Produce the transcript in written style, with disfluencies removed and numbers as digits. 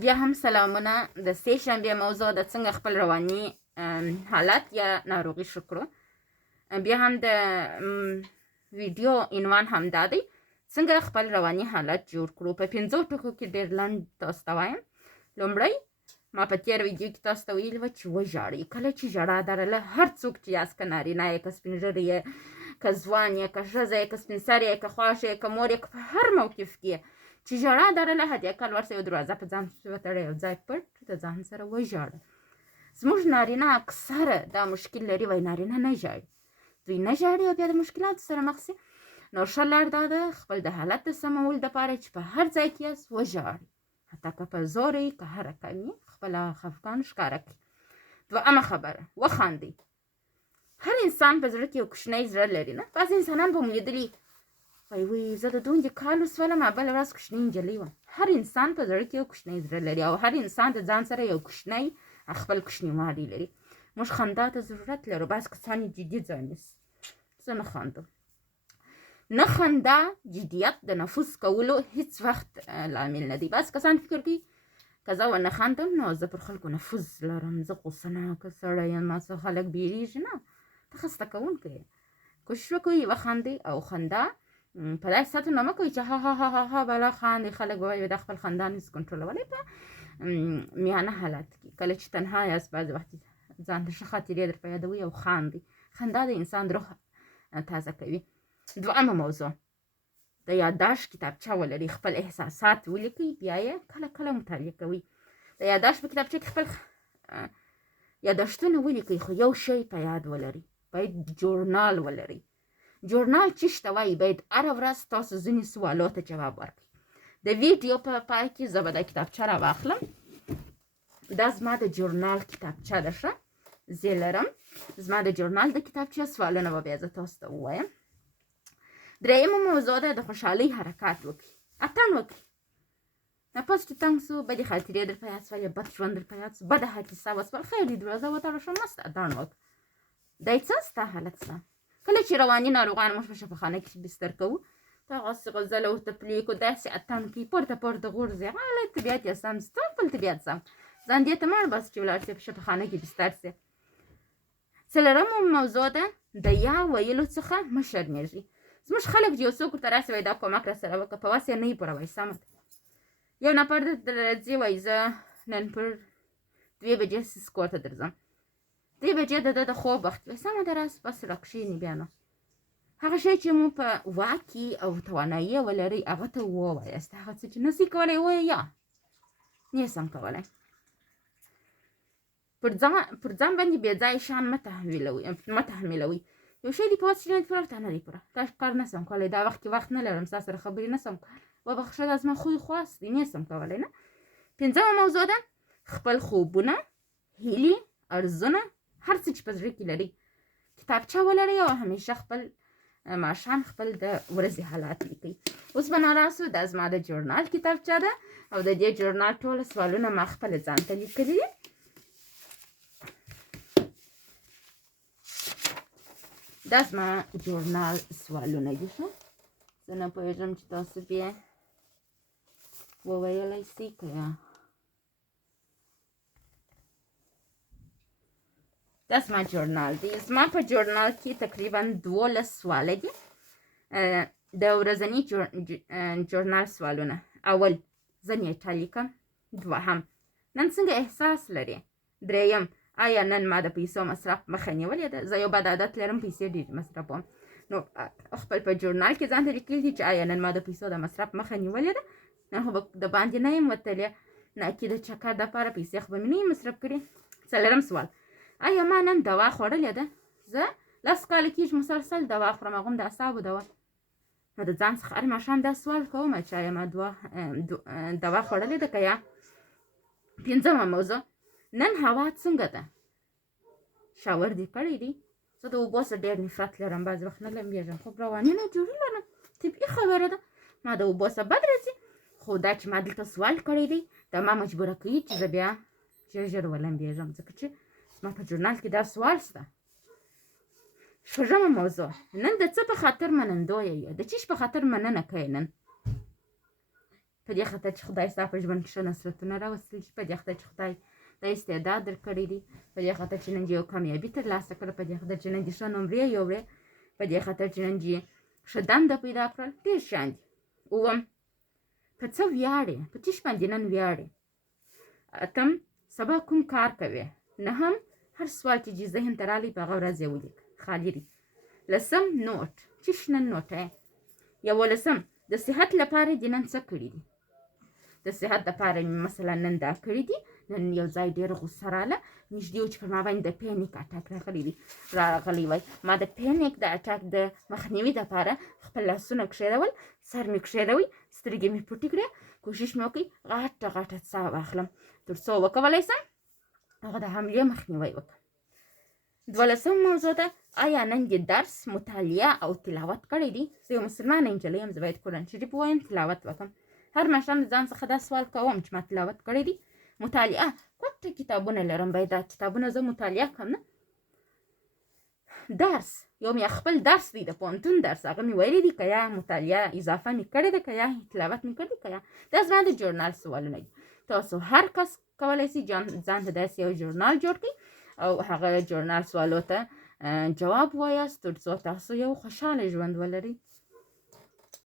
بیا هم سلامونه. د سې شنبې موضوع د څنګه خپل رواني حالت یا ناروغي ښه کړو. بیا هم د ویډیو عنوان هم دا دی، څنګه خپل رواني حالت جوړ کړو. په 5 ټکو کې ډېر لنډ تاسو ته وایم. لومړی، ما په تېر ویډیو کې تاسو ته ویلي وه چې وژاړئ. کله چې ژړا درله، هر څوک چې یاست، که نارینه یې، که سپین ږیری یې، که ځوان یې، که ښځه یې، که سپین سر یې، که خواښ یې، که مور یې، که په هر موقف کې چې ژړا درله، هدیکل ورسه یو دروازه په ځان وتړه، یو ځای پټ د ځان سره وژاړه. زموږ نارینه اکثره دا مشکل لري، وایي نارینه نه ژاړي. دوی نه ژاړي او بیا د مشکلاتو سره مخ شي. نو ښه لار دا ده خپل د حالت د سمولو دپاره چې په هر ځای کې یاست وژاړئ، حتی که په زور یې، که هر رقم یې، خپله خفګان ښکاره کړئ. دوهمه خبره، وخاندئ. هر انسان په زړه کې یو کوچنی زړه لري، نه؟ بعضې انسانان به مو لیدلي وایي زه د دوندې کال وسولم، بله ورځ کوچنۍ نجلۍ وم. هر انسان په زړه کې یو کوچنی زړه لري او هر انسان د ځان سره یو کوچنی خپل کوچنیوالی لري. موږ خندا ته ضرورت لرو. بعض کسان یې جدي ځای نیسي. زه نه خاندم. نه خندا جدیت د نفوذ کولو هیڅ وخت لامل نه دی. بعض کسان فکر کوي که زه ونه خاندم نو زه پر خلکو نفوذ لرم، زه غوسه ناکه سړی یم، ما څخه خلک بیریږي. نه، ته خسته کوونکی یې. کوشش وکړئ وخاندئ او خندا په داسې سطح نه مه کوئ چې ها ها ها ها ها بلا خاندئ. خلک به وایي دا خپل خندا نشي کنټرولولی. په میانه حالت کې کله چې تنها یاست، بعضې وخت ځان ته ښه خاطرې در په یادوئ او خاندئ. خندا د انسان روح تازه کوي. دوهمه موضوع، د یادداشت کتابچه ولرئ. خپل احساسات ولیکئ، بیا یې کله کله مطالعه کوئ. د یادداشت په کتابچه کې خپل یادداشتونه ولیکئ، خو یو شی په یاد ولرئ، باید جورنال ولرئ. جورنال چې شته وایي باید هره ورځ تاسو ځینې سوالو ته جواب ورکړئ. د ویډیو په پای کې زه به دا کتابچه راواخلم. دا زما د جورنال کتابچه ده. ښه، زه لرم زما د جورنال د کتابچه سوالونه به بیا زه تاسو ته ووایم. درېیمه موضوع ده، د خوشحالۍ حرکات وکړئ. اتڼ وکړئ. نفس چې تنګ سو، بدې خاطرې در په یاد سول یا بد ژوند در په یاد سو، بده حادثه وسول، خیر دې دروازه وتړه شه، مست اتڼ وکړه. دی څه ستا حالت ستا. کله چې رواني ناروغان موږ په شفاخانه کې بستر کوو، دغسې غزل او تپلیک او داسې اتڼ کوي، پورته پورته غورځي. هغه طبیعت یې سم، ستا خپل طبیعت سم. ځان دې ته مه اړباسه چې ولاړ سې په شفاخانه کې بستر سې. څلورمه موضوع ده، د یا ویلو څخه مه شرمېږئ. زموږ خلک چې یو څوک ورته راسي وایي دا کومک راسره وکړه، په وس یې نه یې پوره وایي سمه ده. یو نفر درځي وایي زه نن پر 2 بجې سیس کور ته درځم. 3 بجې د ده د خوب وخت وایي سمه ده راسه، بس راکښېني. بیا نو هغه شی چې مو په واک کې او توانایي ولرئ هغه ته ووایاست. هغه څه چې نسئ کولی ووایه یا نه یې سم کولی. پر ځان باندې بې ځایه شیان مه تحمیلوئ. یو شی دې په وس چې نه دې پوره، تا نه دی پوره، دا کار نه سم کولی، دا وخت کې وخت نه لرم، ستا سره خبرې نه سم کولی، وبخښه دا زما خوی خواست دی، نه سم کولی. نه. 5مه موضوع ده، خپل خوبونه، هیلې، ارزونه، هر څه چې په زړه کې لرئ کتابچه ولرئ او همیشه خپل ماښام خپل د ورځې حالات لیکئ. اوس به ناراسو، دا زما د جورنال کتابچه ده او د دې جورنال ټوله سوالونه ما خپله ځان ته لیکلي دي. دا زما جورنال سوالونه دي. ښه، زه نه پوهېږم چې تاسو بیا وویلی سئ که یا. دا زما جورنال دی. زما په جورنال کې تقریبا 12 سواله دي. د ورځني جورنال سوالونه. اول، زه نیټه لیکم. دوهم، نن څنګه احساس لرې. درېیم، آیا نن ما د پیسو مصرف مخه نیولې ده. زه یو بد عادت لرم، پیسې ډېرې مصرفوم. نو خپل په جورنال کې ځان ته لیکلي دي چې آیا نن ما د پیسو د مصرف مخه نیولې ده. نن خو به د باندې نه یم وتلې، نه کې د چکر دپاره پیسې خو به مې نه یم مصرف کړي. 4م سوال، آیا ما نن دوا خوړلې ده. زه 10 کاله کېږي مسلسل دوا خورم، هغه هم د اعصابو دوا. نو د ځان څخه هر ماښام دا سوال کوم چې آیا ما دوا خوړلې ده که یا. 5مه موضوع، نن هوا څنګه ده. شاور دې کړی دی. زه د اوبو سره ډېر نفرت لرم، بعضې وخت نه لمبېږم، خو رواني ناجوړي لرم، طبیعي خبره ده. ما د اوبو سره بد راځي، خو دا چې ما دلته سوال کړی دی دا ما مجبوره کوي چې زه بیا ژر ژر ولمبېږم، ځکه چې زما په جورنال کې دا سوال شته. 6مه موضوع، نن د څه په خاطر منندویه یې. د چیش په خاطر مننه کوې نن. په په دې خاطر چې خدای ستا په ژوند کې ښه نصرتونه راوستلی شي، په دې خاطر چې خدای د استعداد درکړی دی، په دې خاطر چې نن دې یو کامیابي ترلاسه کړه، په دې خاطر چې نن دې ښه نمرې یوړې، په دې خاطر چې نن دې ښه دنده پیدا کړل. ډېر شیان دي. اووم، په څه ویاړې، په څه شي باندې نن ویاړې. اتم، سبا کوم کار کوې. نهم، هر سوال چې دې ذهن ته راغلی په هغه ورځ یې ولیکه، خالي دي. لسم، نوټ، چې نن نوټه. 11، د صحت لپاره دې نن څه کړي دي. د صحت لپاره مې مثلا نن دا کړي دي، نن یو ځای ډېره غوسه راغله، نږدې و چې پر ما باندې د پینیک اټاک راغلی وای. ما د پینیک د اټاک د مخنیوي دپاره خپل لاسونه کښېښول، سر مې کښېښوی، سترګې مې پټې کړې، کوشش مې وکړئ غټه غټه ساه واخلم تر څو وکولی سم هغه د حملې مخنیوی وکړم. 12 موضوع ده، آیا نن دې درس، مطالعه او تلاوت کړی دی؟ زه یو مسلمانه نجلۍ یم، زه باید قرآن شریف ووایم، تلاوت وکړم. هر ماښام د ځان څخه دا سوال کوم چې ما تلاوت کړی دی. مطالعه، کوټه کتابونه لرم، باید دا کتابونه زه مطالعه کړم نه. درس، یو مې خپل درس دی، د پوهنتون درس، هغه مې ویلی دی، که یا مطالعه اضافه مې کړې ده، که یا تلاوت مې کړی، که یا دا زما د جورنال سوالونه دي. تاسو هر کس کولی شي ځان ته داسې یو جورنال جوړ کړئ او هغه جورنال سوالو ته جواب وایاست تر څو تاسو یو خوشحاله ژوند ولرئ.